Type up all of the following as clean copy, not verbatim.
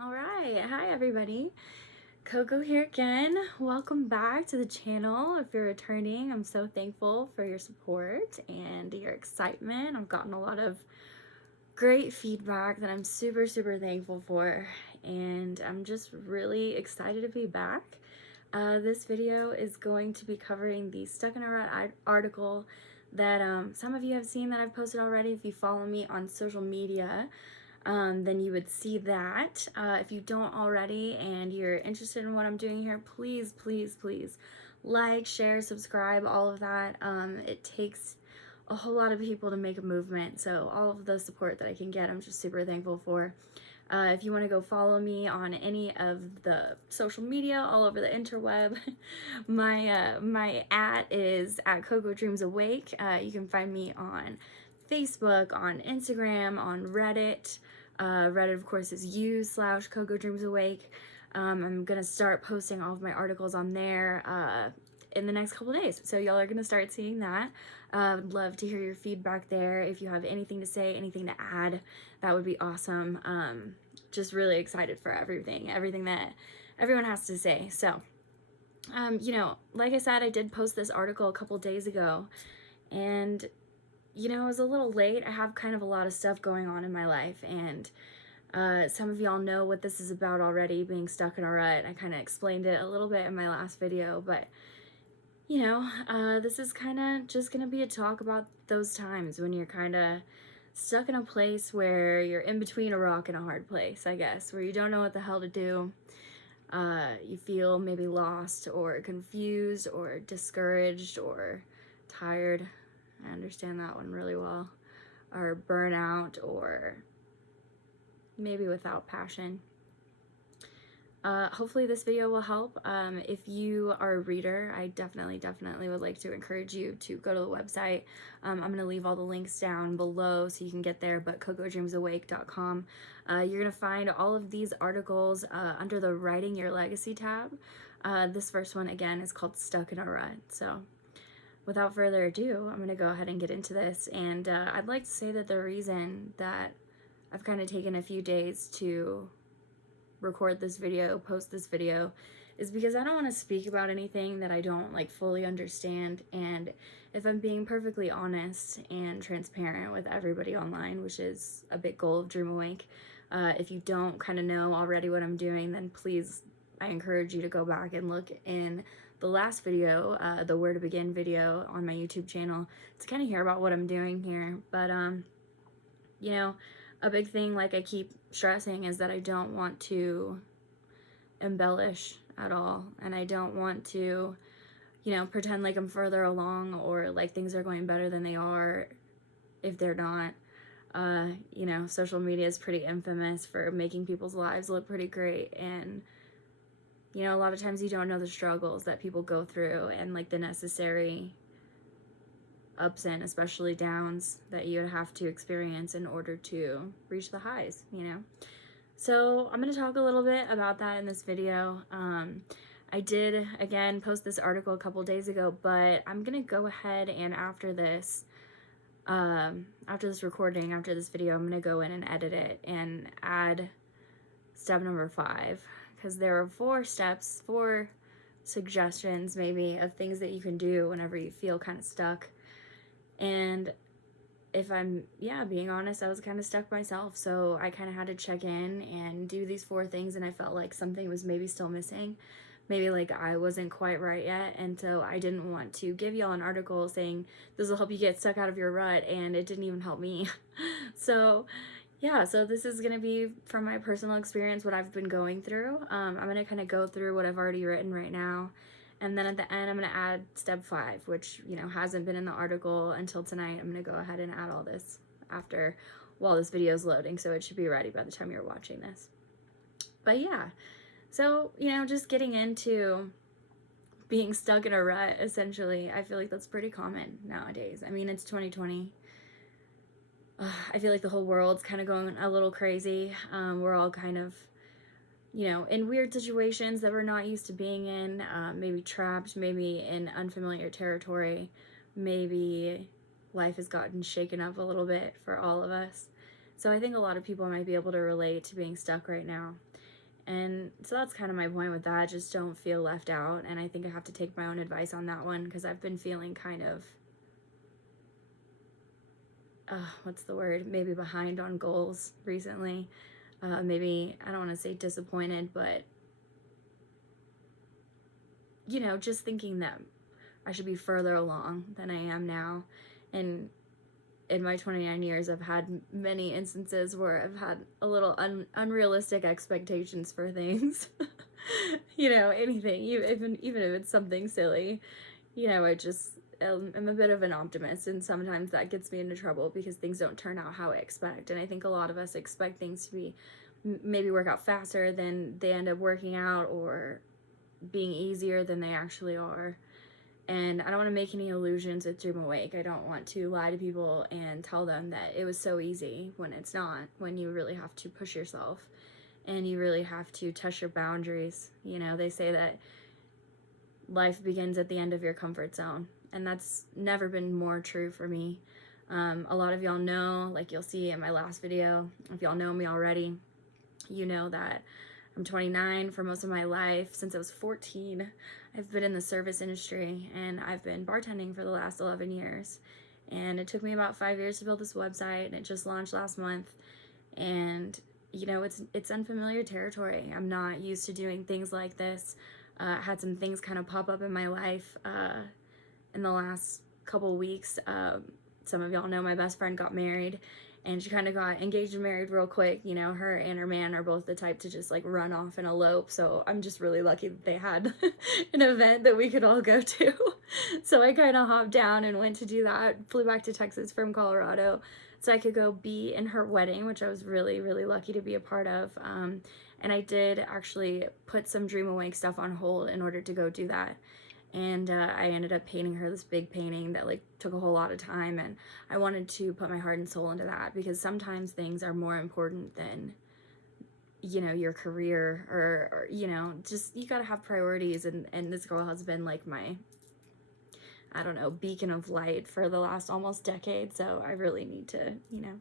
All right, hi everybody. Coco here again. Welcome back to the channel. If you're returning, I'm so thankful for your support and your excitement. I've gotten a lot of great feedback that I'm super thankful for, and I'm just really excited to be back. This video is going to be covering the Stuck in a Rut article that some of you have seen that I've posted already. If you follow me on social media, then you would see that. If you don't already and you're interested in what I'm doing here, please like, share, subscribe, all of that. It takes a whole lot of people to make a movement, so all of the support that I can get, I'm just super thankful for. If you want to go follow me on any of the social media all over the interweb, my @ is at Cocodreamsawake. You can find me on Facebook, on Instagram, on Reddit. Reddit, of course, is u/Cocodreamsawake. I'm gonna start posting all of my articles on there in the next couple days, so y'all are gonna start seeing that. Would love to hear your feedback there. If you have anything to say, anything to add, that would be awesome. Just really excited for everything that everyone has to say. So, you know, like I said, I did post this article a couple days ago, and you know, it was a little late. I have kind of a lot of stuff going on in my life, and some of y'all know what this is about already, being stuck in a rut. I kind of explained it a little bit in my last video, but you know, this is kind of just gonna be a talk about those times when you're kind of stuck in a place where you're in between a rock and a hard place, I guess, where you don't know what the hell to do. You feel maybe lost or confused or discouraged or tired. I understand that one really well. Or burnout, or maybe without passion. Hopefully this video will help. If you are a reader, I definitely would like to encourage you to go to the website. I'm going to leave all the links down below so you can get there, but Cocodreamsawake.com. You're going to find all of these articles under the Writing Your Legacy tab. This first one, again, is called Stuck in a Rut. So without further ado, I'm going to go ahead and get into this. And I'd like to say that the reason that I've kind of taken a few days to record this video, post this video, is because I don't want to speak about anything that I don't like fully understand. And if I'm being perfectly honest and transparent with everybody online, which is a big goal of Dreamawake, if you don't kind of know already what I'm doing, then please, I encourage you to go back and look in the last video, the Where to Begin video on my YouTube channel, to kind of hear about what I'm doing here. But you know, a big thing, like I keep stressing, is that I don't want to embellish at all, and I don't want to, you know, pretend like I'm further along or like things are going better than they are if they're not. You know, social media is pretty infamous for making people's lives look pretty great, and you know, a lot of times you don't know the struggles that people go through and like the necessary ups and especially downs that you would have to experience in order to reach the highs, you know? So I'm going to talk a little bit about that in this video. I did, again, post this article a couple days ago, but I'm going to go ahead and after this recording, after this video, I'm going to go in and edit it and add step number 5, because there are 4 steps, 4 suggestions maybe of things that you can do whenever you feel kind of stuck. And if I'm, being honest, I was kind of stuck myself, so I kind of had to check in and do these 4 things, and I felt like something was maybe still missing. Maybe like I wasn't quite right yet, and so I didn't want to give y'all an article saying this will help you get stuck out of your rut, and it didn't even help me. So yeah, so this is going to be from my personal experience, what I've been going through. I'm going to kind of go through what I've already written right now. And then at the end, I'm going to add step 5, which, you know, hasn't been in the article until tonight. I'm going to go ahead and add all this while this video is loading, so it should be ready by the time you're watching this. But yeah, so, you know, just getting into being stuck in a rut, essentially, I feel like that's pretty common nowadays. I mean, it's 2020. I feel like the whole world's kind of going a little crazy. We're all kind of, you know, in weird situations that we're not used to being in, maybe trapped, maybe in unfamiliar territory, maybe life has gotten shaken up a little bit for all of us. So I think a lot of people might be able to relate to being stuck right now. And so that's kind of my point with that. Just don't feel left out. And I think I have to take my own advice on that one, because I've been feeling kind of, what's the word? Maybe behind on goals recently. Maybe, I don't want to say disappointed, but, you know, just thinking that I should be further along than I am now. And in my 29 years, I've had many instances where I've had a little unrealistic expectations for things. You know, anything, even if it's something silly. You know, I'm a bit of an optimist, and sometimes that gets me into trouble because things don't turn out how I expect. And I think a lot of us expect things to be maybe work out faster than they end up working out, or being easier than they actually are. And I don't want to make any illusions with Dream Awake. I don't want to lie to people and tell them that it was so easy, when it's not, when you really have to push yourself and you really have to test your boundaries. You know, they say that life begins at the end of your comfort zone, and that's never been more true for me. A lot of y'all know, like you'll see in my last video, if y'all know me already, you know that I'm 29. For most of my life, since I was 14, I've been in the service industry, and I've been bartending for the last 11 years. And it took me about 5 years to build this website, and it just launched last month. And, you know, it's unfamiliar territory. I'm not used to doing things like this. I had some things kind of pop up in my life in the last couple weeks. Some of y'all know my best friend got married, and she kind of got engaged and married real quick. You know, her and her man are both the type to just like run off and elope. So I'm just really lucky that they had an event that we could all go to. So I kind of hopped down and went to do that. Flew back to Texas from Colorado so I could go be in her wedding, which I was really, really lucky to be a part of. And I did actually put some Dream Awake stuff on hold in order to go do that. And I ended up painting her this big painting that like took a whole lot of time, and I wanted to put my heart and soul into that, because sometimes things are more important than, you know, your career, or you know, just you gotta have priorities. And this girl has been like my, I don't know, beacon of light for the last almost decade. So I really need to, you know,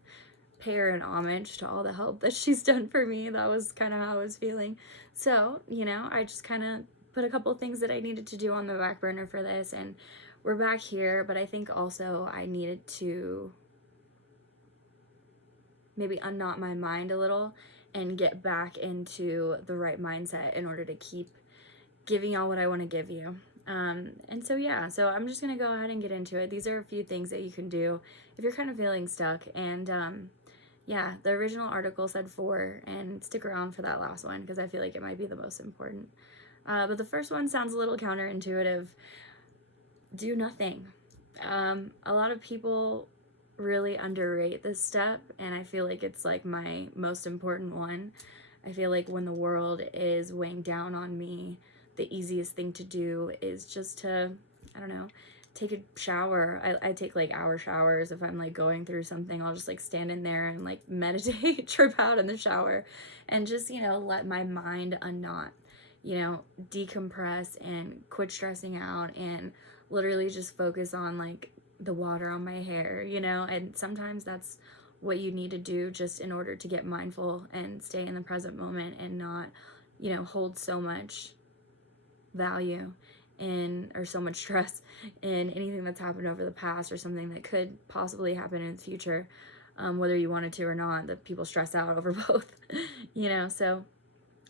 pay her an homage to all the help that she's done for me. That was kind of how I was feeling. So, you know, I just kind of put a couple of things that I needed to do on the back burner for this, and we're back here. But I think also I needed to maybe unknot my mind a little and get back into the right mindset in order to keep giving y'all what I want to give you. And so yeah, so I'm just gonna go ahead and get into it. These are a few things that you can do if you're kind of feeling stuck. And yeah, the original article said 4, and stick around for that last one because I feel like it might be the most important. But the first one sounds a little counterintuitive. Do nothing. A lot of people really underrate this step, and I feel like it's like my most important one. I feel like when the world is weighing down on me, the easiest thing to do is just to, I don't know, take a shower. I take like hour showers. If I'm like going through something, I'll just like stand in there and like meditate, trip out in the shower, and just, you know, let my mind unknot, you know, decompress and quit stressing out, and literally just focus on like the water on my hair, you know. And sometimes that's what you need to do just in order to get mindful and stay in the present moment, and not, you know, hold so much value in, or so much stress in anything that's happened over the past, or something that could possibly happen in the future, whether you wanted to or not. That people stress out over both, you know. So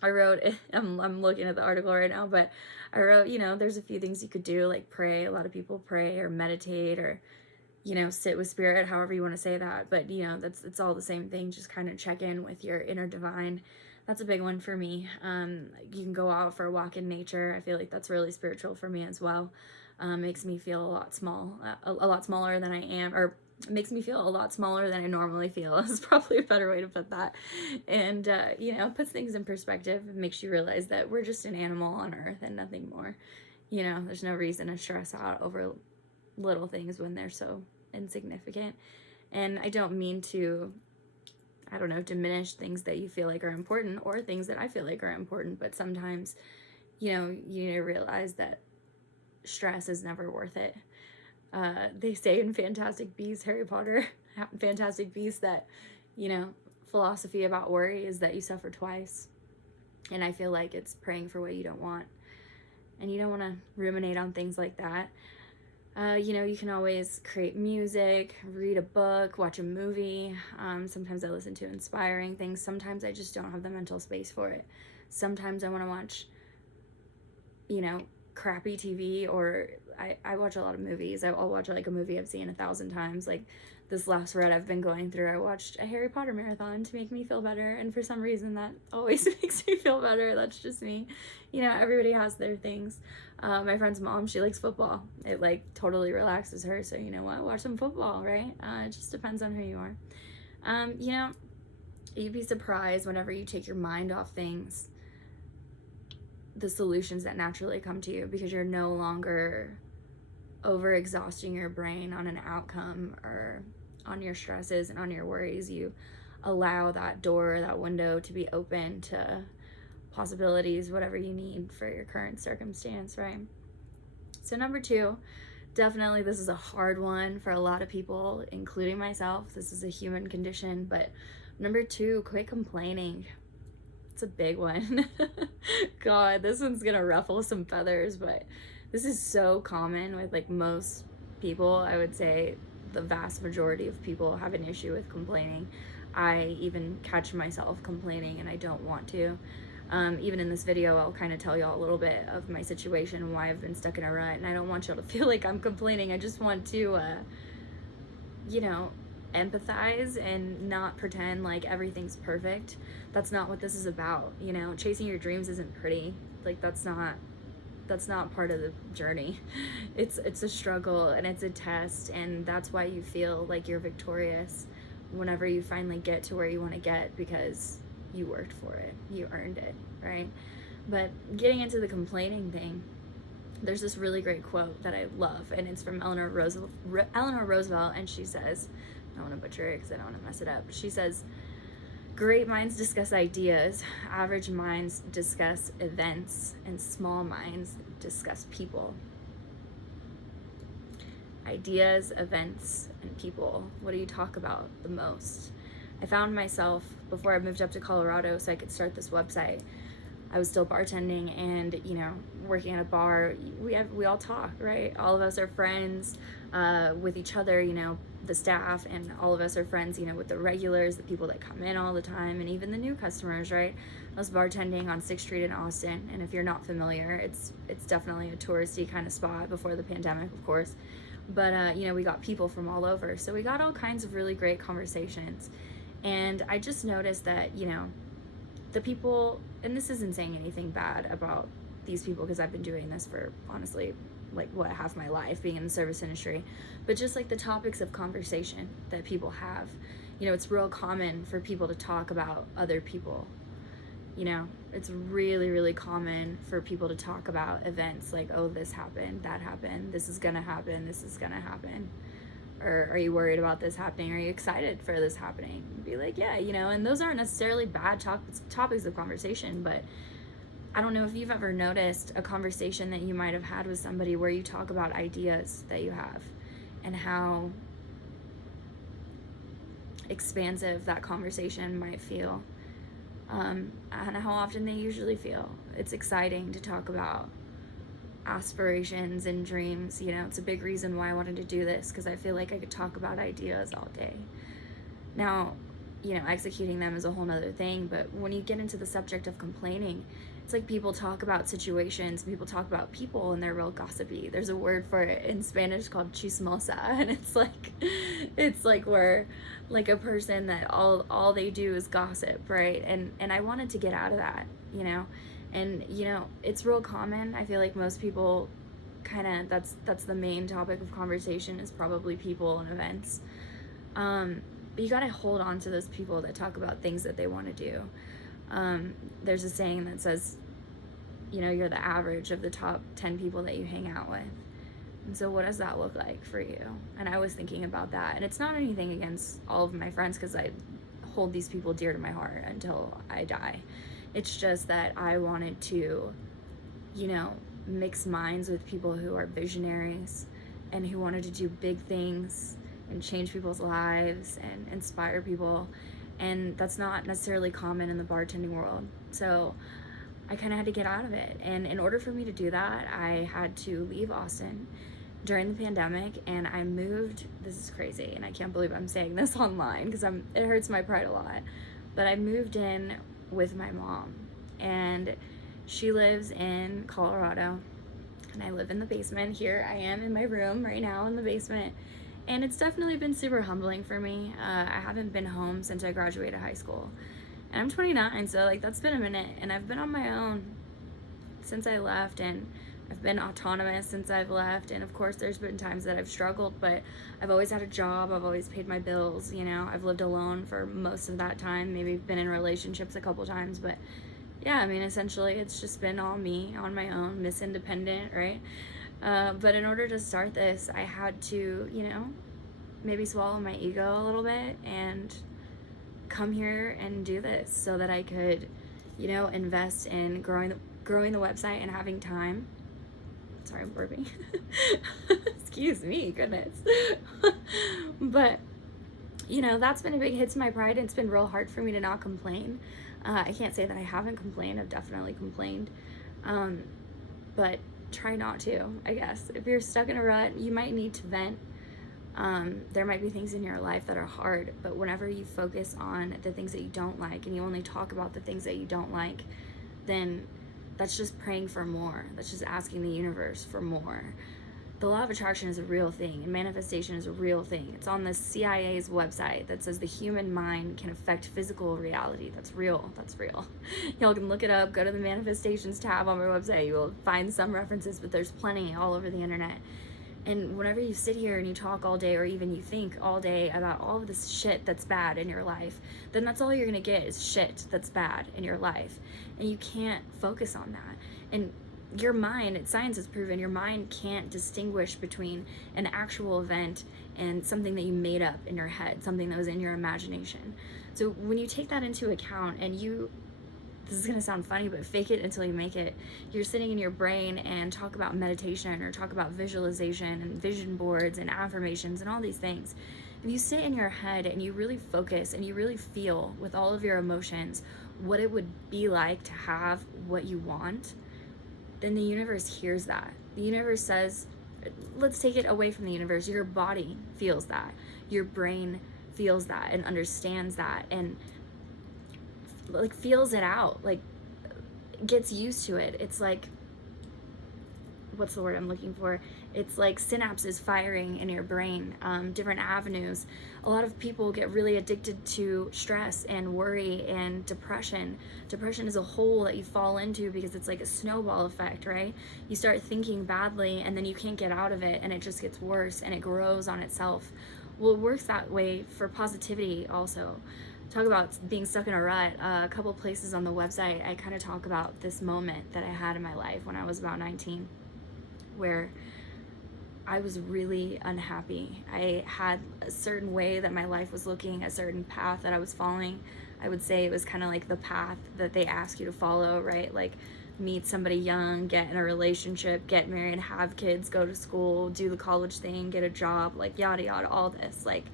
I wrote, I'm looking at the article right now, but I wrote, you know, there's a few things you could do, like pray. A lot of people pray or meditate, or, you know, sit with spirit, however you want to say that. But, you know, it's all the same thing. Just kind of check in with your inner divine. That's a big one for me. You can go out for a walk in nature. I feel like that's really spiritual for me as well. Makes me feel a lot smaller than I am, or makes me feel a lot smaller than I normally feel is probably a better way to put that. And, you know, puts things in perspective and makes you realize that we're just an animal on earth and nothing more. You know, there's no reason to stress out over little things when they're so insignificant. And I don't mean to, I don't know, diminish things that you feel like are important, or things that I feel like are important, but sometimes, you know, you need to realize that stress is never worth it. They say in Fantastic Beasts, Harry Potter, Fantastic Beasts, that, you know, philosophy about worry is that you suffer twice. And I feel like it's praying for what you don't want. And you don't want to ruminate on things like that. You can always create music, read a book, watch a movie. Sometimes I listen to inspiring things. Sometimes I just don't have the mental space for it. Sometimes I want to watch, crappy TV, or I watch a lot of movies. I'll watch like a movie I've seen 1,000 times. Like this last read I've been going through, I watched a Harry Potter marathon to make me feel better. And for some reason that always makes me feel better. That's just me. Everybody has their things. My friend's mom, she likes football. It like totally relaxes her. So you know what? Watch some football, right? It just depends on who you are. You'd be surprised whenever you take your mind off things, the solutions that naturally come to you, because you're no longer overexhausting your brain on an outcome or on your stresses and on your worries. You allow that door, that window to be open to possibilities, whatever you need for your current circumstance, right? So number 2, definitely this is a hard one for a lot of people, including myself. This is a human condition, but number 2, quit complaining. It's a big one. God, this one's gonna ruffle some feathers, but this is so common with like most people. I would say the vast majority of people have an issue with complaining. I even catch myself complaining and I don't want to. Even in this video, I'll kind of tell y'all a little bit of my situation and why I've been stuck in a rut, and I don't want y'all to feel like I'm complaining. I just want to, empathize and not pretend like everything's perfect. That's not what this is about. Chasing your dreams isn't pretty. Like that's not part of the journey. It's a struggle and it's a test, and that's why you feel like you're victorious whenever you finally get to where you want to get, because you worked for it, you earned it, right? But getting into the complaining thing, there's this really great quote that I love, and it's from Eleanor Roosevelt, and she says, I don't want to butcher it because I don't want to mess it up. She says, "Great minds discuss ideas, average minds discuss events, and small minds discuss people." Ideas, events, and people. What do you talk about the most? I found myself, before I moved up to Colorado so I could start this website, I was still bartending and, working at a bar. We all talk, right? All of us are friends with each other, the staff, and all of us are friends, with the regulars, the people that come in all the time, and even the new customers, right? I was bartending on 6th Street in Austin, and if you're not familiar, it's definitely a touristy kind of spot before the pandemic, of course. But, we got people from all over, so we got all kinds of really great conversations. And I just noticed that, the people, and this isn't saying anything bad about these people because I've been doing this for, honestly, like half my life, being in the service industry, but just like the topics of conversation that people have, it's real common for people to talk about other people. It's really, really common for people to talk about events like, oh, this happened, that happened, this is gonna happen, this is gonna happen. Or are you worried about this happening? Are you excited for this happening? Be like, yeah, and those aren't necessarily bad topics of conversation, but I don't know if you've ever noticed a conversation that you might have had with somebody where you talk about ideas that you have and how expansive that conversation might feel, and how often they usually feel. It's exciting to talk about aspirations and dreams. It's a big reason why I wanted to do this, because I feel like I could talk about ideas all day. Now, executing them is a whole nother thing, but when you get into the subject of complaining, it's like people talk about situations, people talk about people, and they're real gossipy. There's a word for it in Spanish called chismosa, and it's like where like a person that all they do is gossip, right? And I wanted to get out of that, and it's real common. I feel like most people kind of, that's the main topic of conversation, is probably people and events. But you gotta hold on to those people that talk about things that they want to do. There's a saying that says, you're the average of the top 10 people that you hang out with. And so what does that look like for you? And I was thinking about that, and it's not anything against all of my friends, because I hold these people dear to my heart until I die. It's just that I wanted to, mix minds with people who are visionaries and who wanted to do big things and change people's lives and inspire people. And that's not necessarily common in the bartending world. So I kind of had to get out of it. And in order for me to do that, I had to leave Austin during the pandemic, and I moved. This is crazy, and I can't believe I'm saying this online because it hurts my pride a lot. But I moved in with my mom, and she lives in Colorado, and I live in the basement. Here I am in my room right now in the basement, and it's definitely been super humbling for me. I haven't been home since I graduated high school, and I'm 29, so like that's been a minute, and I've been on my own since I left, and I've been autonomous since I've left. And of course there's been times that I've struggled, but I've always had a job, I've always paid my bills, you know. I've lived alone for most of that time, maybe been in relationships a couple times, but yeah, I mean, essentially it's just been all me on my own, Miss Independent, right? But in order to start this, I had to, you know, maybe swallow my ego a little bit and come here and do this so that I could, you know, invest in growing the website and having time. Sorry, I'm burping. Excuse me, goodness. But, you know, that's been a big hit to my pride, and it's been real hard for me to not complain. I can't say that I haven't complained. I've definitely complained. But try not to, I guess. If you're stuck in a rut, you might need to vent. There might be things in your life that are hard, but whenever you focus on the things that you don't like and you only talk about the things that you don't like, then that's just praying for more. That's just asking the universe for more. The law of attraction is a real thing, and manifestation is a real thing. It's on the CIA's website that says the human mind can affect physical reality. That's real. That's real. Y'all can look it up. Go to the manifestations tab on my website. You will find some references, but there's plenty all over the internet. And whenever you sit here and you talk all day, or even you think all day about all of this shit that's bad in your life, then that's all you're gonna get is shit that's bad in your life. And you can't focus on that. And your mind, science has proven, your mind can't distinguish between an actual event and something that you made up in your head, something that was in your imagination. So when you take that into account and this is gonna sound funny, but fake it until you make it. You're sitting in your brain and talk about meditation or talk about visualization and vision boards and affirmations and all these things. If you sit in your head and you really focus and you really feel with all of your emotions what it would be like to have what you want, then the universe hears that. The universe says, let's take it away from the universe. Your body feels that. Your brain feels that and understands that, and like feels it out, like gets used to it. It's like, what's the word I'm looking for? It's like synapses firing in your brain, different avenues. A lot of people get really addicted to stress and worry and depression. Depression is a hole that you fall into because it's like a snowball effect, right? You start thinking badly and then you can't get out of it, and it just gets worse and it grows on itself. Well, it works that way for positivity also. Talk about being stuck in a rut. A couple places on the website I kind of talk about this moment that I had in my life when I was about 19, where I was really unhappy. I had a certain way that my life was looking, a certain path that I was following. I would say it was kind of like the path that they ask you to follow, right? Like meet somebody young, get in a relationship, get married, have kids, go to school, do the college thing, get a job, like yada yada, all this, like,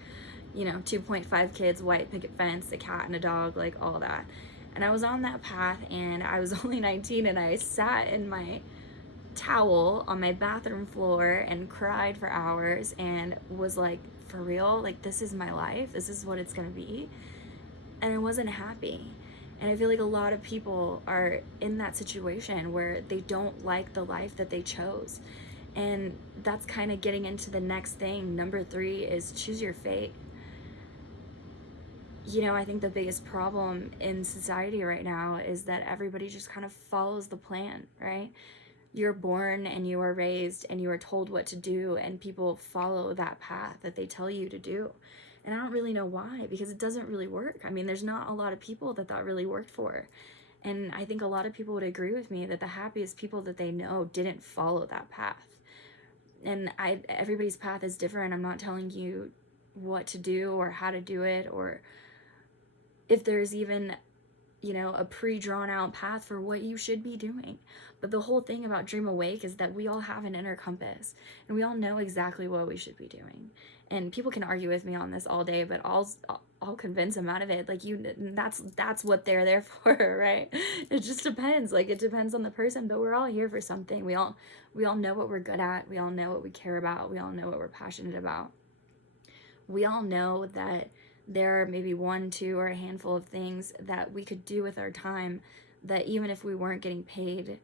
you know, 2.5 kids, white picket fence, a cat and a dog, like all that. And I was on that path, and I was only 19, and I sat in my towel on my bathroom floor and cried for hours and was like, for real, like this is my life, this is what it's gonna be. And I wasn't happy. And I feel like a lot of people are in that situation where they don't like the life that they chose. And that's kind of getting into the next thing. Number 3 is choose your fate. You know, I think the biggest problem in society right now is that everybody just kind of follows the plan, right? You're born and you are raised and you are told what to do, and people follow that path that they tell you to do. And I don't really know why, because it doesn't really work. I mean, there's not a lot of people that really worked for. And I think a lot of people would agree with me that the happiest people that they know didn't follow that path. And everybody's path is different. I'm not telling you what to do or how to do it, or if there's even, you know, a pre-drawn out path for what you should be doing. But the whole thing about Dream Awake is that we all have an inner compass and we all know exactly what we should be doing. And people can argue with me on this all day, but I'll convince them out of it. Like, that's what they're there for, right? It just depends. Like, it depends on the person, but we're all here for something. We all know what we're good at. We all know what we care about. We all know what we're passionate about. We all know that there are maybe one, two, or a handful of things that we could do with our time that even if we weren't getting paid,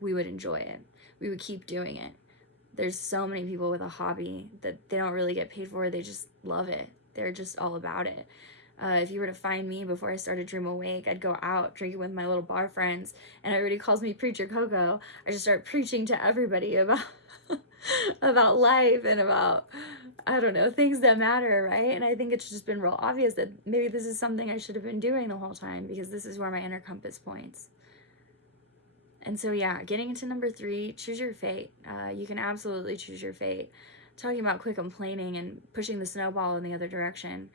we would enjoy it. We would keep doing it. There's so many people with a hobby that they don't really get paid for. They just love it. They're just all about it. If you were to find me before I started Dream Awake, I'd go out drinking with my little bar friends, and everybody calls me Preacher Coco. I just start preaching to everybody about about life and about, I don't know, things that matter, right? And I think it's just been real obvious that maybe this is something I should have been doing the whole time, because this is where my inner compass points. And so, yeah, getting into number 3, choose your fate. You can absolutely choose your fate. Talking about quit complaining and pushing the snowball in the other direction.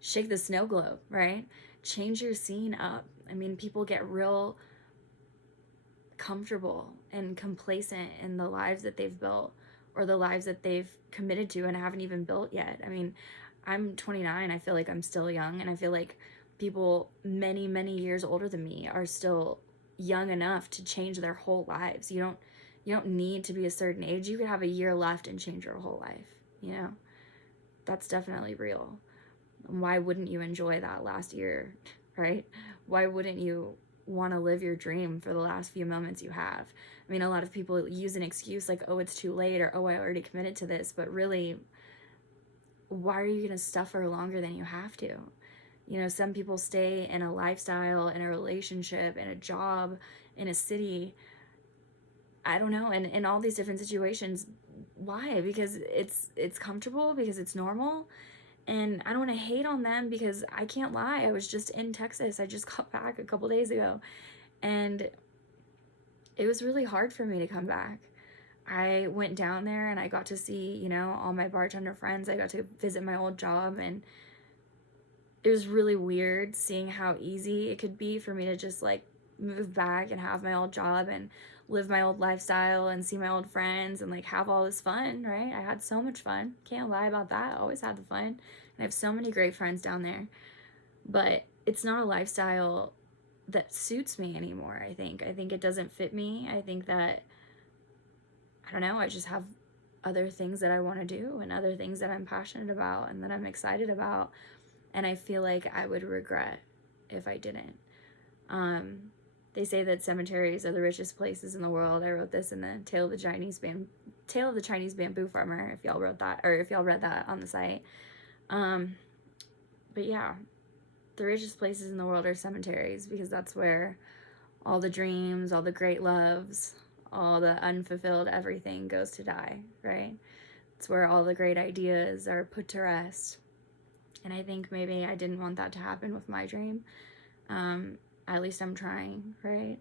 Shake the snow globe, right? Change your scene up. I mean, people get real comfortable and complacent in the lives that they've built or the lives that they've committed to and haven't even built yet. I mean, I'm 29. I feel like I'm still young, and I feel like people many, many years older than me are still young enough to change their whole lives. You don't need to be a certain age. You could have a year left and change your whole life, you know? That's definitely real. Why wouldn't you enjoy that last year, right? Why wouldn't you want to live your dream for the last few moments you have? I mean, a lot of people use an excuse like, oh, it's too late, or, oh, I already committed to this. But really, why are you going to suffer longer than you have to? You know, some people stay in a lifestyle, in a relationship, in a job, in a city, I don't know, and in all these different situations. Why? Because it's comfortable, because it's normal. And I don't want to hate on them, because I can't lie, I was just in Texas. I just got back a couple days ago, and it was really hard for me to come back. I went down there and I got to see, you know, all my bartender friends. I got to visit my old job, and it was really weird seeing how easy it could be for me to just like move back and have my old job and live my old lifestyle and see my old friends and like have all this fun, right? I had so much fun. Can't lie about that. I always had the fun. And I have so many great friends down there. But it's not a lifestyle that suits me anymore, I think. I think it doesn't fit me. I think that, I don't know, I just have other things that I want to do and other things that I'm passionate about and that I'm excited about. And I feel like I would regret if I didn't. They say that cemeteries are the richest places in the world. I wrote this in the Tale of the Chinese Bamboo Farmer, if y'all wrote that, or if y'all read that on the site. But yeah, the richest places in the world are cemeteries, because that's where all the dreams, all the great loves, all the unfulfilled everything goes to die, right? It's where all the great ideas are put to rest. And I think maybe I didn't want that to happen with my dream. At least I'm trying, right?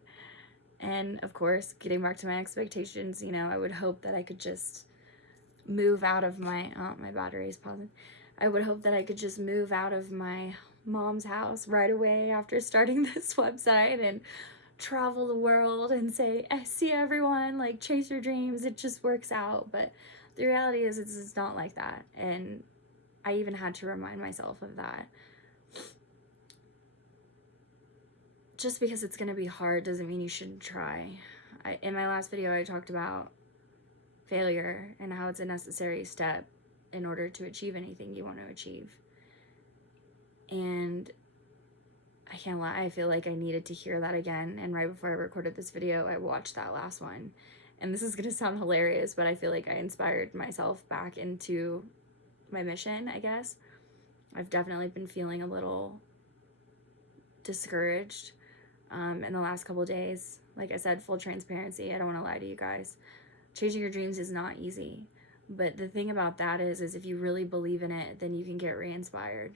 And of course, getting back to my expectations, you know, I would hope that I could just move out of my, my battery is pausing. I would hope that I could just move out of my mom's house right away after starting this website and travel the world and say, see everyone, like chase your dreams, it just works out. But the reality is it's not like that. And I even had to remind myself of that. Just because it's going to be hard doesn't mean you shouldn't try. In my last video, I talked about failure and how it's a necessary step in order to achieve anything you want to achieve. And I can't lie, I feel like I needed to hear that again. And right before I recorded this video, I watched that last one. And this is going to sound hilarious, but I feel like I inspired myself back into my mission, I guess. I've definitely been feeling a little discouraged in the last couple of days. Like I said, full transparency, I don't want to lie to you guys. Chasing your dreams is not easy. But the thing about that is if you really believe in it, then you can get re-inspired.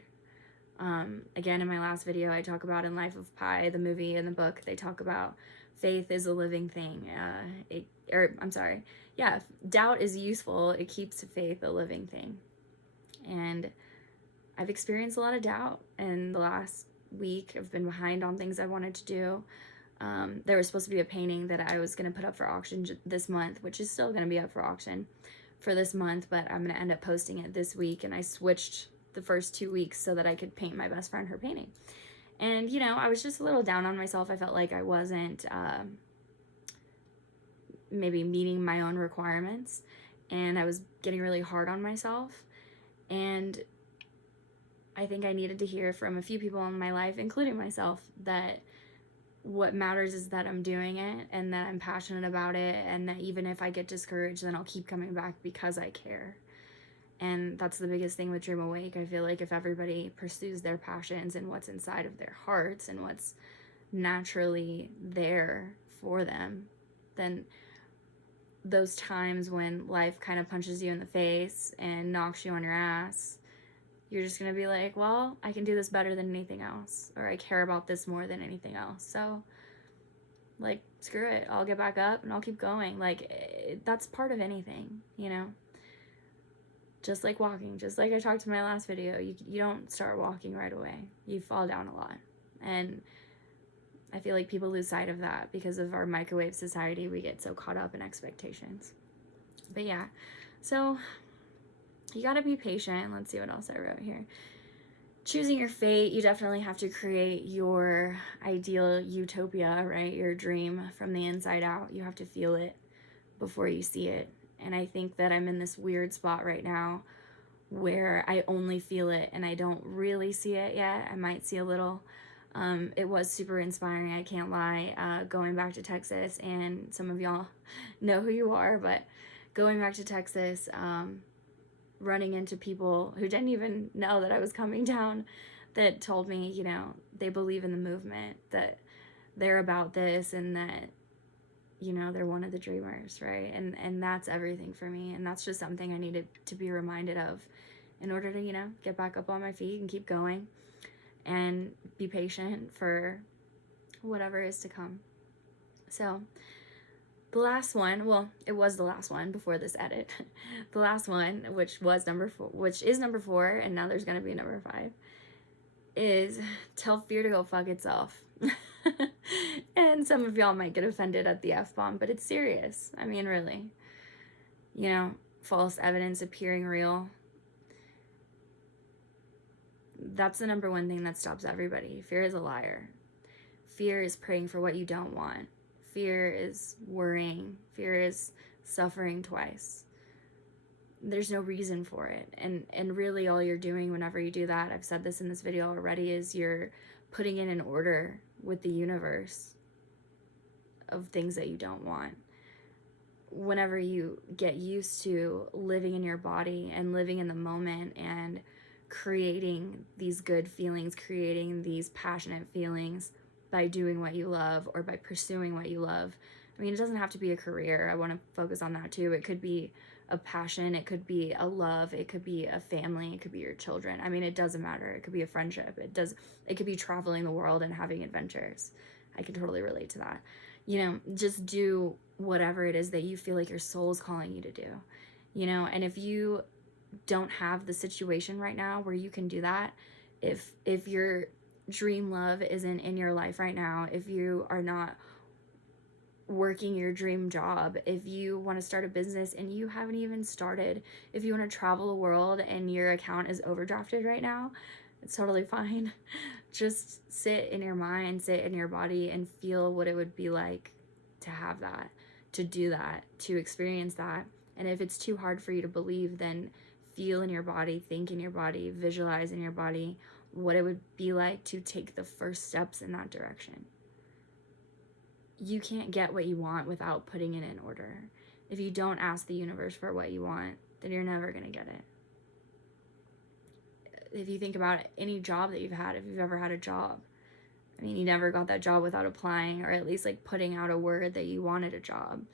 Again, in my last video, I talk about in Life of Pi, the movie and the book, they talk about faith is a living thing. Doubt is useful. It keeps faith a living thing. And I've experienced a lot of doubt in the last week. I've been behind on things I wanted to do. There was supposed to be a painting that I was going to put up for auction this month, which is still going to be up for auction for this month, but I'm going to end up posting it this week. And I switched the first 2 weeks so that I could paint my best friend her painting. And, you know, I was just a little down on myself. I felt like I wasn't maybe meeting my own requirements, and I was getting really hard on myself. And I think I needed to hear from a few people in my life, including myself, that what matters is that I'm doing it and that I'm passionate about it, and that even if I get discouraged, then I'll keep coming back because I care. And that's the biggest thing with Dream Awake. I feel like if everybody pursues their passions and what's inside of their hearts and what's naturally there for them, then those times when life kind of punches you in the face and knocks you on your ass, you're just going to be like, well, I can do this better than anything else, or I care about this more than anything else. So, like, screw it. I'll get back up and I'll keep going. Like, that's part of anything, you know? Just like walking, just like I talked in my last video, you don't start walking right away. You fall down a lot. And I feel like people lose sight of that because of our microwave society. We get so caught up in expectations. But yeah, so you gotta be patient. Let's see what else I wrote here. Choosing your fate, you definitely have to create your ideal utopia, right? Your dream from the inside out. You have to feel it before you see it. And I think that I'm in this weird spot right now where I only feel it and I don't really see it yet. I might see a little. It was super inspiring, I can't lie, going back to Texas, and some of y'all know who you are, but going back to Texas, running into people who didn't even know that I was coming down, that told me, you know, they believe in the movement, that they're about this, and that, you know, they're one of the dreamers, right? And that's everything for me, and that's just something I needed to be reminded of in order to, you know, get back up on my feet and keep going and be patient for whatever is to come. So the last one, well, it was the last one before this edit. The last one, which is number 4, and now there's gonna be number 5, is tell fear to go fuck itself. And some of y'all might get offended at the F-bomb, but it's serious. I mean, really. You know, false evidence appearing real. That's the number one thing that stops everybody. Fear is a liar. Fear is praying for what you don't want. Fear is worrying. Fear is suffering twice. There's no reason for it. And really all you're doing whenever you do that, I've said this in this video already, is you're putting in an order with the universe of things that you don't want. Whenever you get used to living in your body and living in the moment and creating these good feelings, creating these passionate feelings by doing what you love or by pursuing what you love. I mean, it doesn't have to be a career. I want to focus on that too. It could be a passion, it could be a love, it could be a family, it could be your children. I mean, it doesn't matter. It could be a friendship. It could be traveling the world and having adventures. I can totally relate to that. You know, just do whatever it is that you feel like your soul's calling you to do. You know, and if you don't have the situation right now where you can do that, if your dream love isn't in your life right now, if you are not working your dream job, if you want to start a business and you haven't even started, if you want to travel the world and your account is overdrafted right now, it's totally fine. Just sit in your mind, sit in your body, and feel what it would be like to have that, to do that, to experience that. And if it's too hard for you to believe, then feel in your body, think in your body, visualize in your body what it would be like to take the first steps in that direction. You can't get what you want without putting it in order. If you don't ask the universe for what you want, then you're never going to get it. If you think about any job that you've had, if you've ever had a job, I mean, you never got that job without applying, or at least like putting out a word that you wanted a job.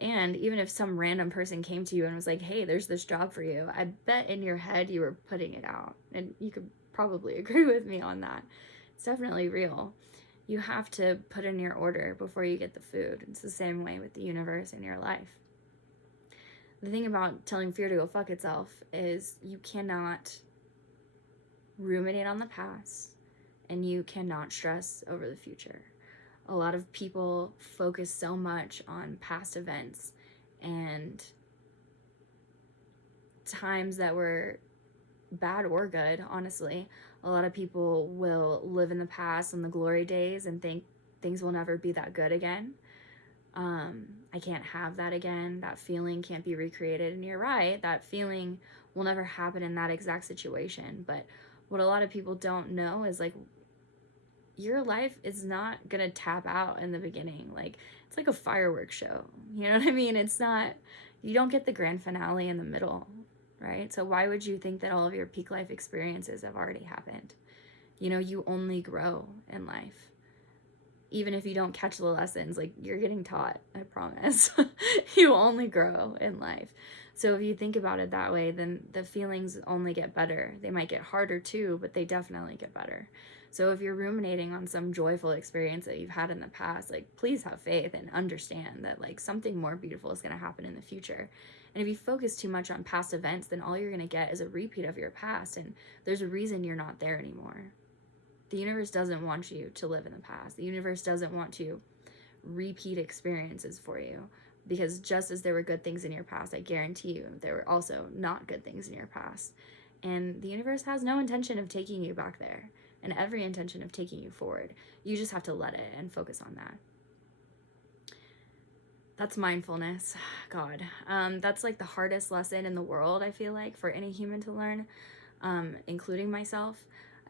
And even if some random person came to you and was like, hey, there's this job for you, I bet in your head you were putting it out. And you could probably agree with me on that. It's definitely real. You have to put in your order before you get the food. It's the same way with the universe in your life. The thing about telling fear to go fuck itself is you cannot ruminate on the past and you cannot stress over the future. A lot of people focus so much on past events and times that were bad or good, honestly. A lot of people will live in the past on the glory days and think things will never be that good again. I can't have that again. That feeling can't be recreated. And you're right, that feeling will never happen in that exact situation. But what a lot of people don't know is like, your life is not gonna tap out in the beginning. Like, it's like a fireworks show. You know what I mean? It's not, you don't get the grand finale in the middle, right? So why would you think that all of your peak life experiences have already happened? You know, you only grow in life. Even if you don't catch the lessons, like, you're getting taught, I promise. You only grow in life. So if you think about it that way, then the feelings only get better. They might get harder too, but they definitely get better. So if you're ruminating on some joyful experience that you've had in the past, like, please have faith and understand that, like, something more beautiful is going to happen in the future. And if you focus too much on past events, then all you're going to get is a repeat of your past, and there's a reason you're not there anymore. The universe doesn't want you to live in the past. The universe doesn't want to repeat experiences for you, because just as there were good things in your past, I guarantee you there were also not good things in your past. And the universe has no intention of taking you back there, and every intention of taking you forward. You just have to let it and focus on that. That's mindfulness. God. That's like the hardest lesson in the world, I feel like, for any human to learn, including myself.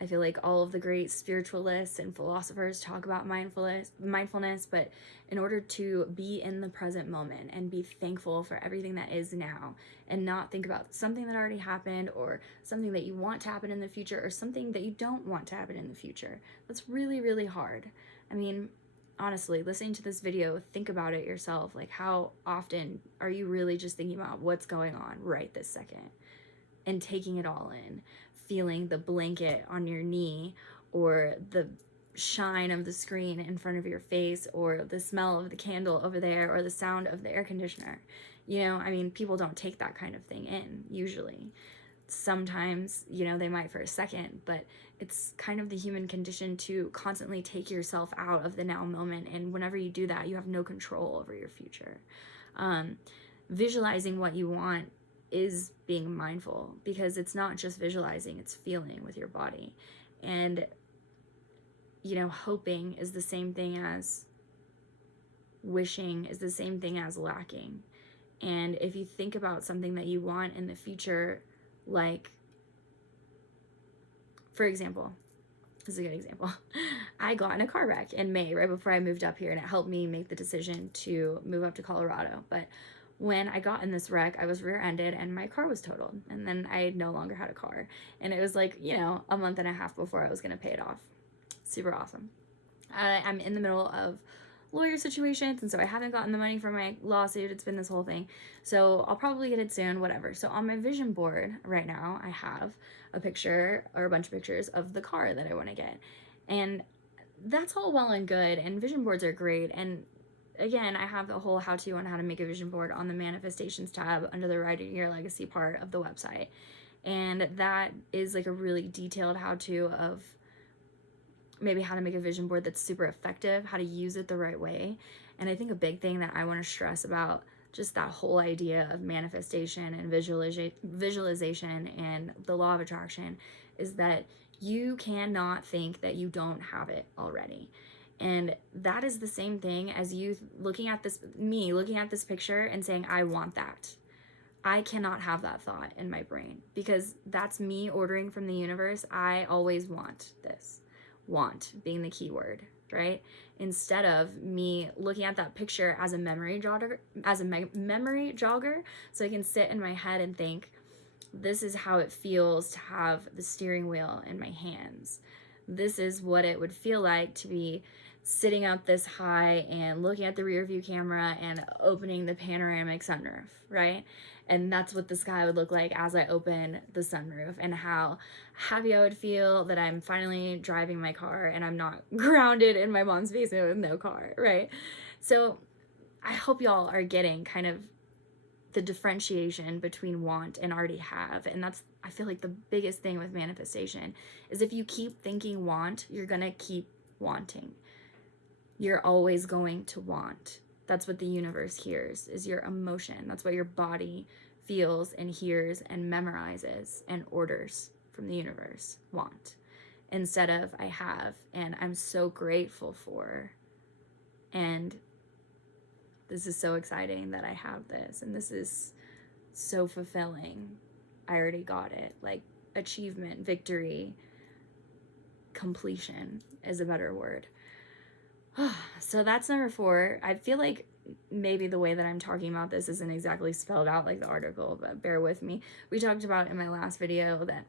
I feel like all of the great spiritualists and philosophers talk about mindfulness, but in order to be in the present moment and be thankful for everything that is now, and not think about something that already happened or something that you want to happen in the future or something that you don't want to happen in the future, that's really, really hard. I mean, honestly, listening to this video, think about it yourself. Like, how often are you really just thinking about what's going on right this second and taking it all in? Feeling the blanket on your knee, or the shine of the screen in front of your face, or the smell of the candle over there, or the sound of the air conditioner. You know, I mean, people don't take that kind of thing in, usually. Sometimes, you know, they might for a second, but it's kind of the human condition to constantly take yourself out of the now moment, and whenever you do that, you have no control over your future. Visualizing what you want is being mindful, because it's not just visualizing, it's feeling with your body. And, you know, hoping is the same thing as wishing, is the same thing as lacking. And if you think about something that you want in the future, like, for example, this is a good example. I got in a car wreck in May, right before I moved up here, and it helped me make the decision to move up to Colorado. But when I got in this wreck, I was rear-ended and my car was totaled. And then I no longer had a car. And it was like, you know, a month and a half before I was going to pay it off. Super awesome. I'm in the middle of lawyer situations, and so I haven't gotten the money for my lawsuit. It's been this whole thing. So I'll probably get it soon, whatever. So on my vision board right now, I have a picture, or a bunch of pictures, of the car that I want to get. And that's all well and good, and vision boards are great. And again, I have the whole how-to on how to make a vision board on the manifestations tab under the Writing Your Legacy part of the website. And that is like a really detailed how-to of maybe how to make a vision board that's super effective, how to use it the right way. And I think a big thing that I want to stress about just that whole idea of manifestation and visualization and the law of attraction is that you cannot think that you don't have it already. And that is the same thing as you looking at this picture and saying, I want that. I cannot have that thought in my brain, because that's me ordering from the universe. I always want this. Want being the key word, right? Instead of me looking at that picture as a memory jogger, so I can sit in my head and think, this is how it feels to have the steering wheel in my hands. This is what it would feel like to be sitting up this high and looking at the rear view camera and opening the panoramic sunroof, right? And that's what the sky would look like as I open the sunroof, and how happy I would feel that I'm finally driving my car and I'm not grounded in my mom's basement with no car, right? So I hope y'all are getting kind of the differentiation between want and already have. And that's, I feel like, the biggest thing with manifestation is if you keep thinking want, you're gonna keep wanting. You're always going to want. That's what the universe hears, is your emotion. That's what your body feels and hears and memorizes and orders from the universe. Want. Instead of I have, and I'm so grateful for, and this is so exciting that I have this, and this is so fulfilling. I already got it. Like, achievement, victory, completion is a better word. So that's number 4. I feel like maybe the way that I'm talking about this isn't exactly spelled out like the article, but bear with me. We talked about in my last video that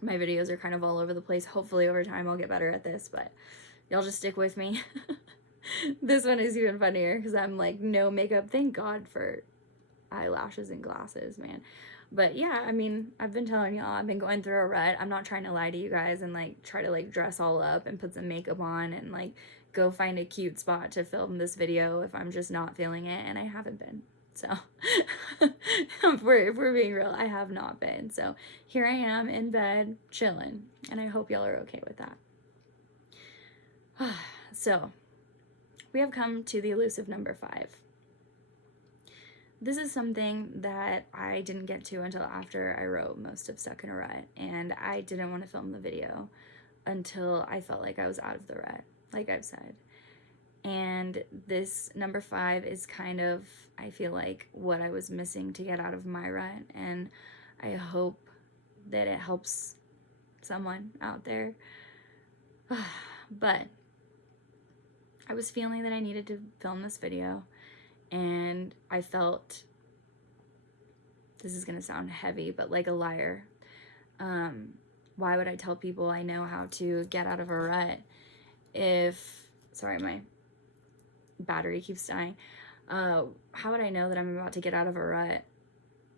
my videos are kind of all over the place. Hopefully over time I'll get better at this, but y'all just stick with me. This one is even funnier because I'm like, no makeup. Thank God for eyelashes and glasses, man. But yeah, I mean, I've been telling y'all, I've been going through a rut. I'm not trying to lie to you guys and like try to like dress all up and put some makeup on and like go find a cute spot to film this video if I'm just not feeling it, and I haven't been. So if we're being real, I have not been. So here I am in bed chilling, and I hope y'all are okay with that. So we have come to the elusive number 5. This is something that I didn't get to until after I wrote most of Stuck in a Rut, and I didn't want to film the video until I felt like I was out of the rut, like I've said. And this number 5 is kind of, I feel like, what I was missing to get out of my rut, and I hope that it helps someone out there. But I was feeling that I needed to film this video, and I felt, this is gonna sound heavy, but like a liar. Why would I tell people I know how to get out of a rut if, sorry, my battery keeps dying. How would I know that I'm about to get out of a rut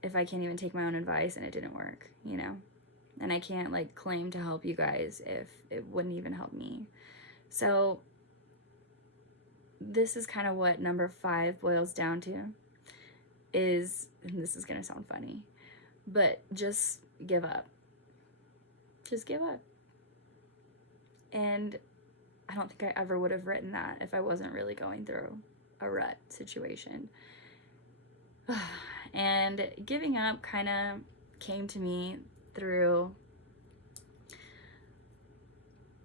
if I can't even take my own advice and it didn't work, you know? And I can't like claim to help you guys if it wouldn't even help me. So this is kind of what number 5 boils down to, is, and this is gonna sound funny, but just give up. Just give up. And I don't think I ever would have written that if I wasn't really going through a rut situation. And giving up kind of came to me through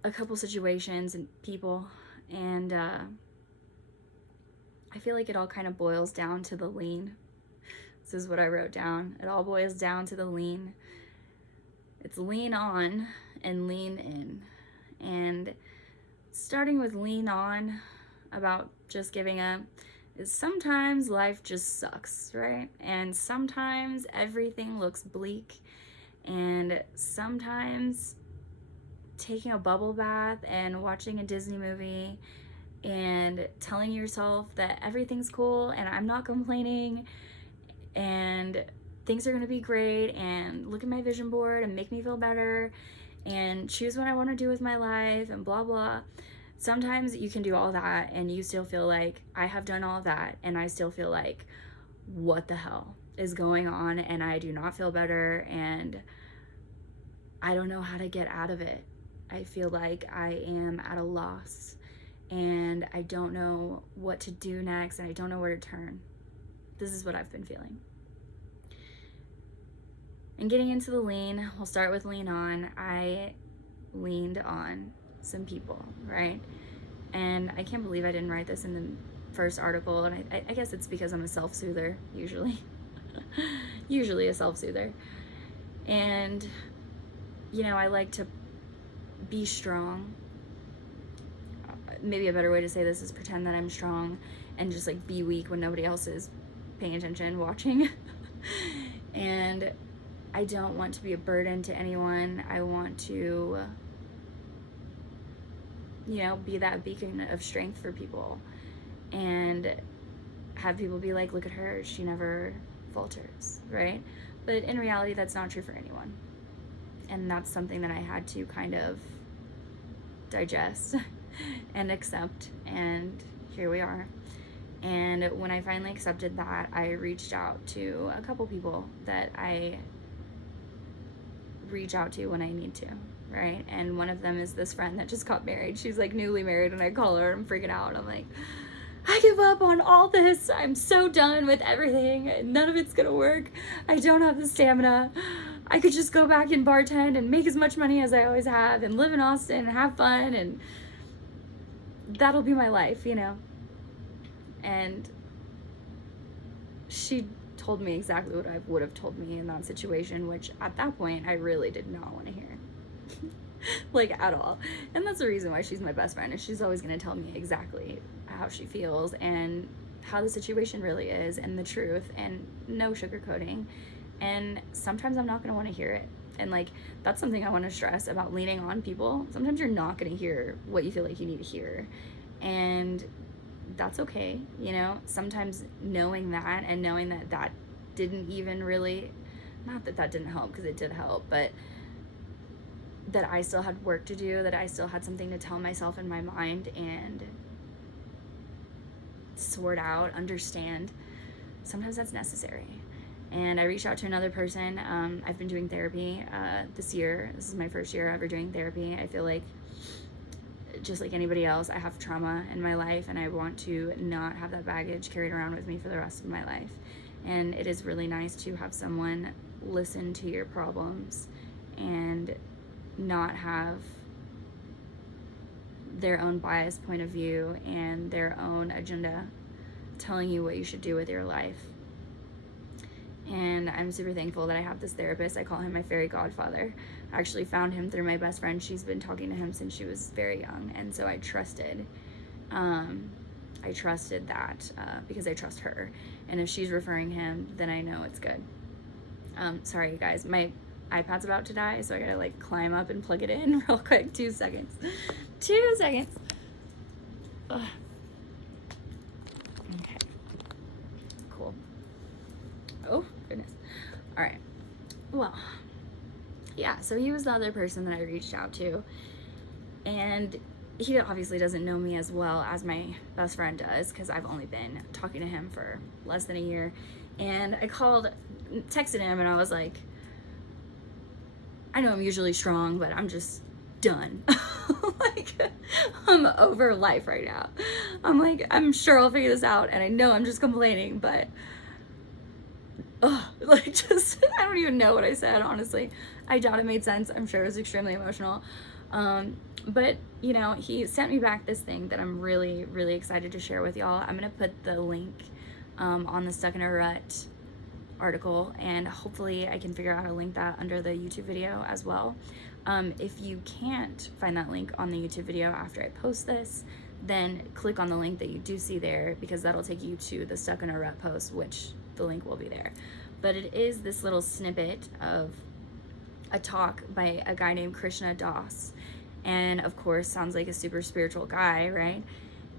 a couple situations and people, and I feel like it all kind of boils down to the lean. This is what I wrote down. It all boils down to the lean. It's lean on and lean in. And starting with lean on about just giving up is sometimes life just sucks, right? And sometimes everything looks bleak, and sometimes taking a bubble bath and watching a Disney movie and telling yourself that everything's cool and I'm not complaining and things are gonna be great, and look at my vision board and make me feel better and choose what I want to do with my life and blah blah. Sometimes you can do all that and you still feel like, I have done all that and I still feel like, what the hell is going on, and I do not feel better and I don't know how to get out of it. I feel like I am at a loss and I don't know what to do next and I don't know where to turn. This is what I've been feeling. And getting into the lean, we'll start with lean on. I leaned on some people, right? And I can't believe I didn't write this in the first article, and I guess it's because I'm a self-soother, usually. Usually a self-soother. And, you know, I like to be strong. Maybe a better way to say this is pretend that I'm strong and just like be weak when nobody else is paying attention, watching. And I don't want to be a burden to anyone. I want to, you know, be that beacon of strength for people and have people be like, look at her, she never falters, right? But in reality, that's not true for anyone. And that's something that I had to kind of digest and accept, and here we are. And when I finally accepted that, I reached out to a couple people that I reach out to when I need to, right? And one of them is this friend that just got married. She's like newly married, and I call her and I'm freaking out. I'm like, I give up on all this. I'm so done with everything. None of it's gonna work. I don't have the stamina. I could just go back and bartend and make as much money as I always have and live in Austin and have fun, and that'll be my life, you know? And she told me exactly what I would have told me in that situation, which at that point I really did not want to hear. Like, at all. And that's the reason why she's my best friend, is she's always going to tell me exactly how she feels and how the situation really is and the truth, and no sugarcoating. And sometimes I'm not going to want to hear it. And like, that's something I want to stress about leaning on people. Sometimes you're not going to hear what you feel like you need to hear, and that's okay, you know? Sometimes knowing that, and knowing that that didn't even really, not that that didn't help, because it did help, but that I still had work to do, that I still had something to tell myself in my mind and sort out, understand, sometimes that's necessary. And I reached out to another person. I've been doing therapy this year. This is my first year ever doing therapy. I feel like, just like anybody else, I have trauma in my life, and I want to not have that baggage carried around with me for the rest of my life. And it is really nice to have someone listen to your problems and not have their own biased point of view and their own agenda telling you what you should do with your life. And I'm super thankful that I have this therapist. I call him my fairy godfather. I actually found him through my best friend. She's been talking to him since she was very young, and so I trusted that because I trust her. And if she's referring him, then I know it's good. Sorry, you guys, my iPad's about to die, so I gotta like climb up and plug it in real quick. 2 seconds. 2 seconds. Ugh. Okay. Cool. Oh, goodness. All right. Well, yeah, so he was the other person that I reached out to, and he obviously doesn't know me as well as my best friend does, because I've only been talking to him for less than a year. And I texted him, and I was like, I know I'm usually strong, but I'm just done. Like, I'm over life right now. I'm like, I'm sure I'll figure this out, and I know I'm just complaining, but like, just, I don't even know what I said, honestly. I doubt it made sense. I'm sure it was extremely emotional. But, you know, he sent me back this thing that I'm really, really excited to share with y'all. I'm going to put the link on the Stuck in a Rut article, and hopefully I can figure out how to link that under the YouTube video as well. If you can't find that link on the YouTube video after I post this, then click on the link that you do see there, because that'll take you to the Stuck in a Rut post, which the link will be there. But it is this little snippet of a talk by a guy named Krishna Das, and of course sounds like a super spiritual guy, right?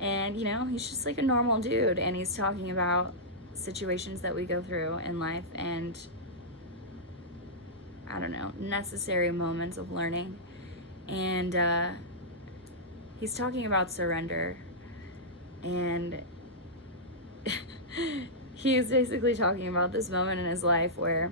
And you know, he's just like a normal dude, and he's talking about situations that we go through in life, and I don't know, necessary moments of learning. And he's talking about surrender, and he's basically talking about this moment in his life where,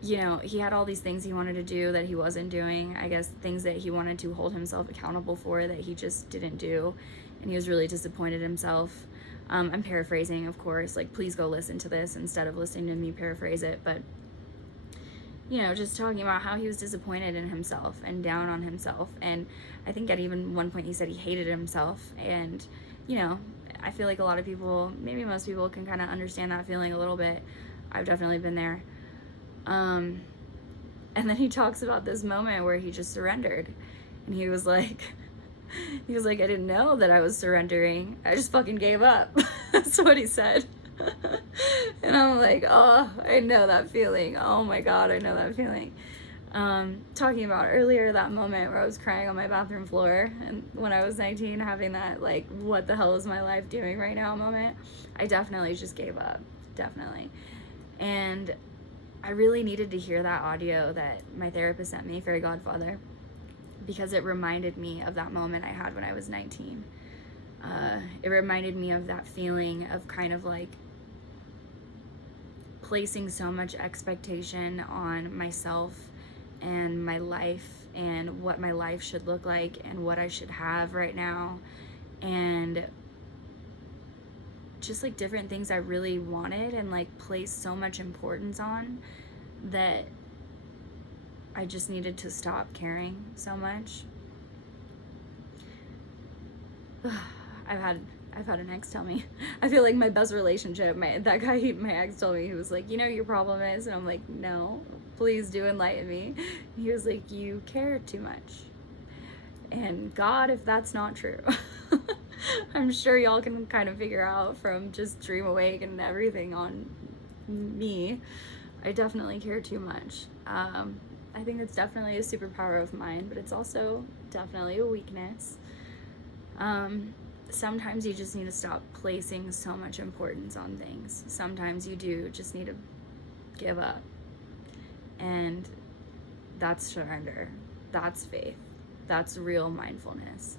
you know, he had all these things he wanted to do that he wasn't doing. I guess things that he wanted to hold himself accountable for that he just didn't do, and he was really disappointed in himself. I'm paraphrasing, of course, like, please go listen to this instead of listening to me paraphrase it, but, you know, just talking about how he was disappointed in himself and down on himself. And I think at even one point he said he hated himself. And, you know, I feel like a lot of people, maybe most people, can kind of understand that feeling a little bit. I've definitely been there. And then he talks about this moment where he just surrendered, and he was like, I didn't know that I was surrendering. I just fucking gave up. That's what he said. And I'm like, oh, I know that feeling. Oh my God, I know that feeling. Talking about earlier, that moment where I was crying on my bathroom floor, and when I was 19, having that, like, what the hell is my life doing right now moment, I definitely just gave up. Definitely. And I really needed to hear that audio that my therapist sent me, Fairy Godfather, because it reminded me of that moment I had when I was 19. It reminded me of that feeling of kind of like placing so much expectation on myself and my life and what my life should look like and what I should have right now, and just like different things I really wanted and like placed so much importance on that I just needed to stop caring so much. I've had an ex tell me, I feel like my best relationship, my ex told me, he was like, you know what your problem is? And I'm like, no, please do enlighten me. He was like, you care too much. And God, if that's not true. I'm sure y'all can kind of figure out from just Dreamawake and everything on me. I definitely care too much. I think it's definitely a superpower of mine, but it's also definitely a weakness. Sometimes you just need to stop placing so much importance on things. Sometimes you do just need to give up. And that's surrender. That's faith. That's real mindfulness.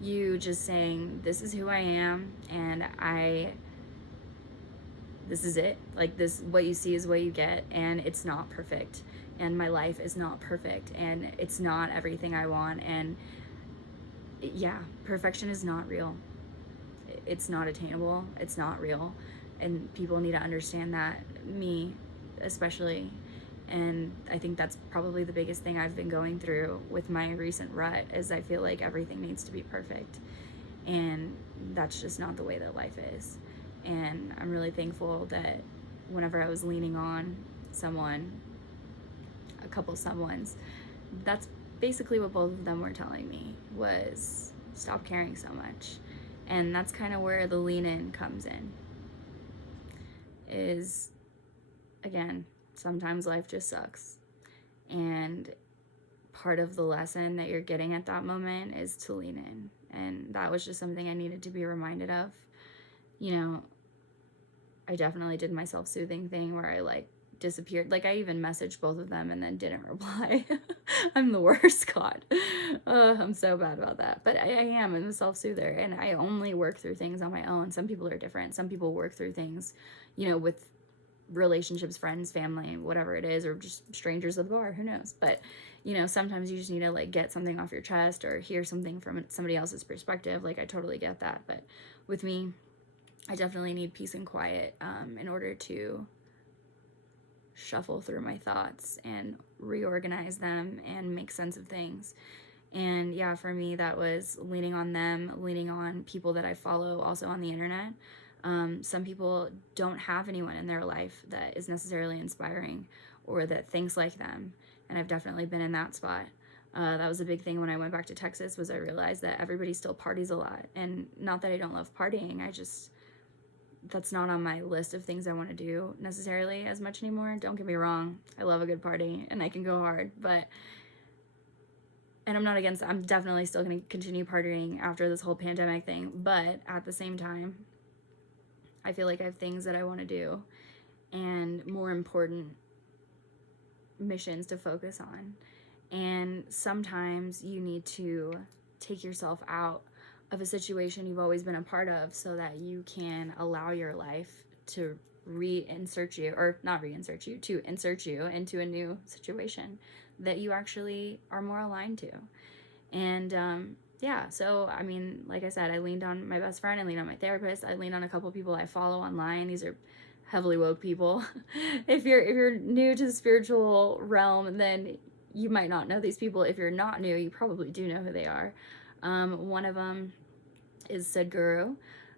You just saying, this is who I am, and this is it. Like, this, what you see is what you get, and it's not perfect. And my life is not perfect, and it's not everything I want. And yeah, perfection is not real. It's not attainable. It's not real. And people need to understand that, me especially. And I think that's probably the biggest thing I've been going through with my recent rut, is I feel like everything needs to be perfect. And that's just not the way that life is. And I'm really thankful that whenever I was leaning on someone, a couple someones, that's basically what both of them were telling me, was stop caring so much. And that's kind of where the lean in comes in, is, again, sometimes life just sucks. And part of the lesson that you're getting at that moment is to lean in. And that was just something I needed to be reminded of. You know, I definitely did my self-soothing thing where I like disappeared. Like, I even messaged both of them and then didn't reply. I'm the worst, God. I'm so bad about that. But I'm a self-soother, and I only work through things on my own. Some people are different. Some people work through things, you know, with relationships, friends, family, whatever it is, or just strangers at the bar, who knows. But, you know, sometimes you just need to like get something off your chest or hear something from somebody else's perspective. Like, I totally get that. But with me, I definitely need peace and quiet in order to shuffle through my thoughts and reorganize them and make sense of things. And yeah, for me, that was leaning on them, leaning on people that I follow also on the internet. Some people don't have anyone in their life that is necessarily inspiring or that thinks like them. And I've definitely been in that spot. That was a big thing when I went back to Texas, was I realized that everybody still parties a lot. And not that I don't love partying, that's not on my list of things I want to do necessarily as much anymore. Don't get me wrong. I love a good party and I can go hard, and I'm definitely still going to continue partying after this whole pandemic thing. But at the same time, I feel like I have things that I want to do and more important missions to focus on. And sometimes you need to take yourself out of a situation you've always been a part of so that you can allow your life to insert you into a new situation that you actually are more aligned to. And yeah, so I mean, like I said, I leaned on my best friend, I leaned on my therapist, I leaned on a couple people I follow online. These are heavily woke people. If you're new to the spiritual realm, then you might not know these people. If you're not new, you probably do know who they are. One of them is Sadhguru.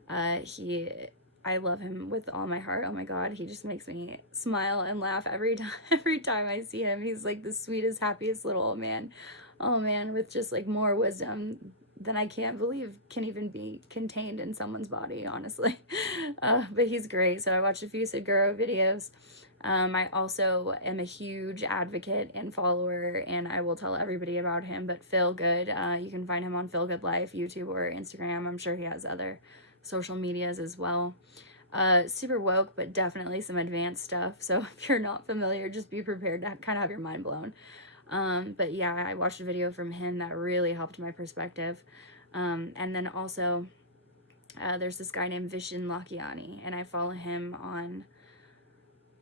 I love him with all my heart. Oh my God, he just makes me smile and laugh every time I see him. He's like the sweetest, happiest little old man. Oh man, with just like more wisdom than I can't believe can even be contained in someone's body, honestly. But he's great. So I watched a few Sadhguru videos. I also am a huge advocate and follower, and I will tell everybody about him, but Feel Good, you can find him on Feel Good Life, YouTube or Instagram. I'm sure he has other social medias as well. Super woke, but definitely some advanced stuff. So if you're not familiar, just be prepared to kind of have your mind blown. But yeah, I watched a video from him that really helped my perspective. And then also There's this guy named Vishen Lakiani, and I follow him on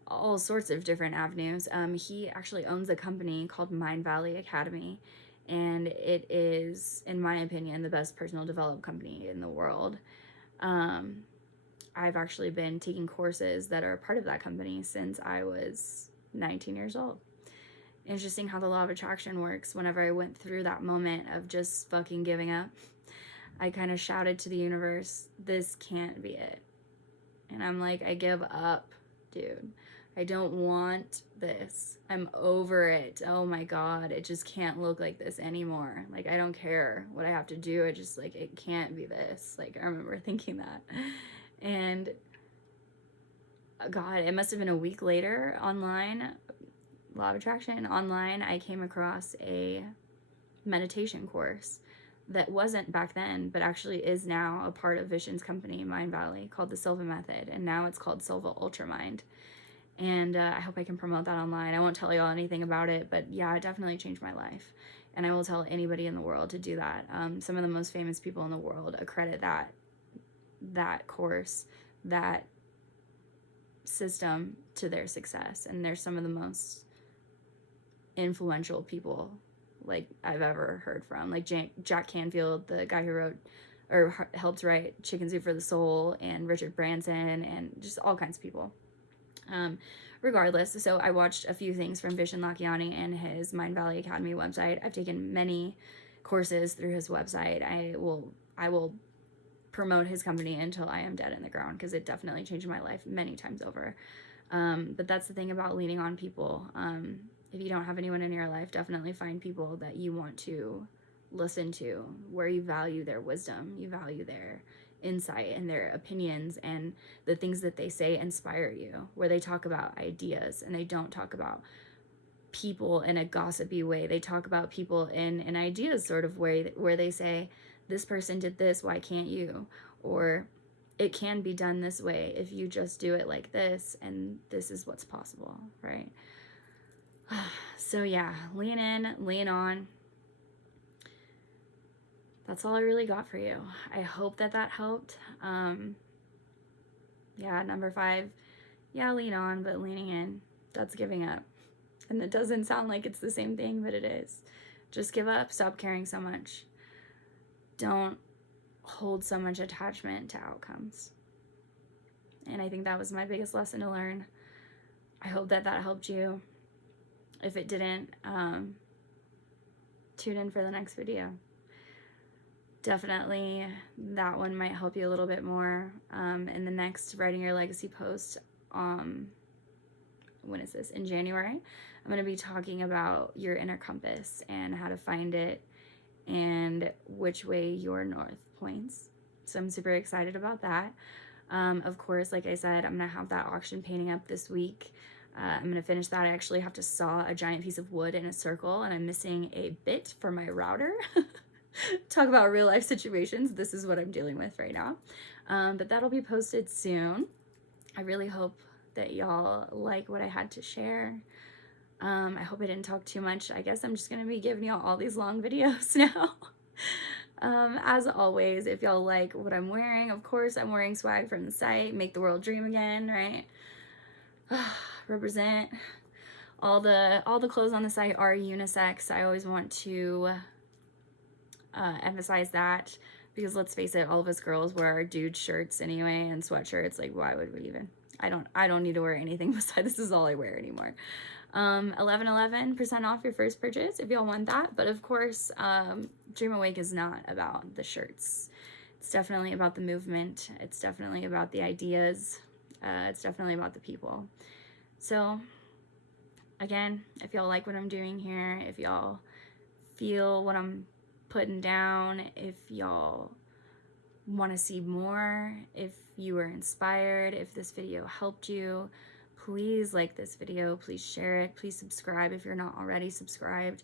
all sorts of different avenues. He actually owns a company called Mind Valley Academy, and it is, in my opinion, the best personal development company in the world. I've actually been taking courses that are part of that company since I was 19 years old. Interesting how the law of attraction works. Whenever I went through that moment of just fucking giving up, I kind of shouted to the universe, this can't be it. And I'm like, I give up, dude. I don't want this. I'm over it. Oh my God, it just can't look like this anymore. Like, I don't care what I have to do. I just, like, it can't be this. Like, I remember thinking that. And God, it must have been a week later online, law of attraction online, I came across a meditation course that wasn't back then, but actually is now a part of Vishen's company, Mind Valley, called the Silva Method. And now it's called Silva Ultramind. And I hope I can promote that online. I won't tell y'all anything about it, but yeah, it definitely changed my life. And I will tell anybody in the world to do that. Some of the most famous people in the world accredit that course, that system to their success. And they're some of the most influential people like I've ever heard from. Like Jack Canfield, the guy who wrote or helped write Chicken Soup for the Soul, and Richard Branson, and just all kinds of people. Regardless, so I watched a few things from Vishen Lakiani and his Mind Valley Academy website. I've taken many courses through his website. I will promote his company until I am dead in the ground, because it definitely changed my life many times over. But that's the thing about leaning on people. If you don't have anyone in your life, definitely find people that you want to listen to, where you value their wisdom, you value their insight and their opinions, and the things that they say inspire you, where they talk about ideas and they don't talk about people in a gossipy way. They talk about people in an ideas sort of way, where they say, this person did this, why can't you? Or it can be done this way if you just do it like this, and this is what's possible, right? So yeah, lean in, lean on. That's all I really got for you. I hope that helped. Yeah, number 5, yeah, lean on, but leaning in, that's giving up. And it doesn't sound like it's the same thing, but it is. Just give up, stop caring so much. Don't hold so much attachment to outcomes. And I think that was my biggest lesson to learn. I hope that helped you. If it didn't, tune in for the next video. Definitely that one might help you a little bit more. In the next Writing Your Legacy post, when is this? In January, I'm going to be talking about your inner compass and how to find it and which way your north points. So I'm super excited about that. Of course, like I said, I'm going to have that auction painting up this week. I'm going to finish that. I actually have to saw a giant piece of wood in a circle, and I'm missing a bit for my router. Talk about real life situations. This is what I'm dealing with right now. But that'll be posted soon. I really hope that y'all like what I had to share. I hope I didn't talk too much. I guess I'm just going to be giving y'all all these long videos now. As always, if y'all like what I'm wearing, of course, I'm wearing swag from the site. Make the world dream again, right? Represent. All the clothes on the site are unisex. I always want to emphasize that, because let's face it, all of us girls wear our dude shirts anyway and sweatshirts. Like, why would we even? I don't need to wear anything besides this is all I wear anymore. 11% off your first purchase if y'all want that. But of course, Dream Awake is not about the shirts. It's definitely about the movement. It's definitely about the ideas. It's definitely about the people. So again, if y'all like what I'm doing here, if y'all feel what I'm putting down, if y'all want to see more, if you were inspired, if this video helped you, please like this video, please share it, please subscribe if you're not already subscribed.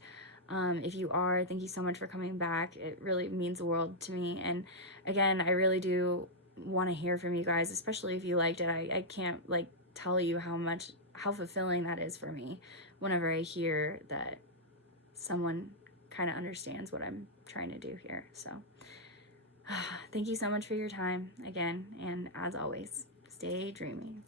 If you are, thank you so much for coming back. It really means the world to me. And again, I really do want to hear from you guys, especially if you liked it. I can't like tell you how fulfilling that is for me whenever I hear that someone kind of understands what I'm trying to do here. So Thank you so much for your time again. And as always, stay dreamy.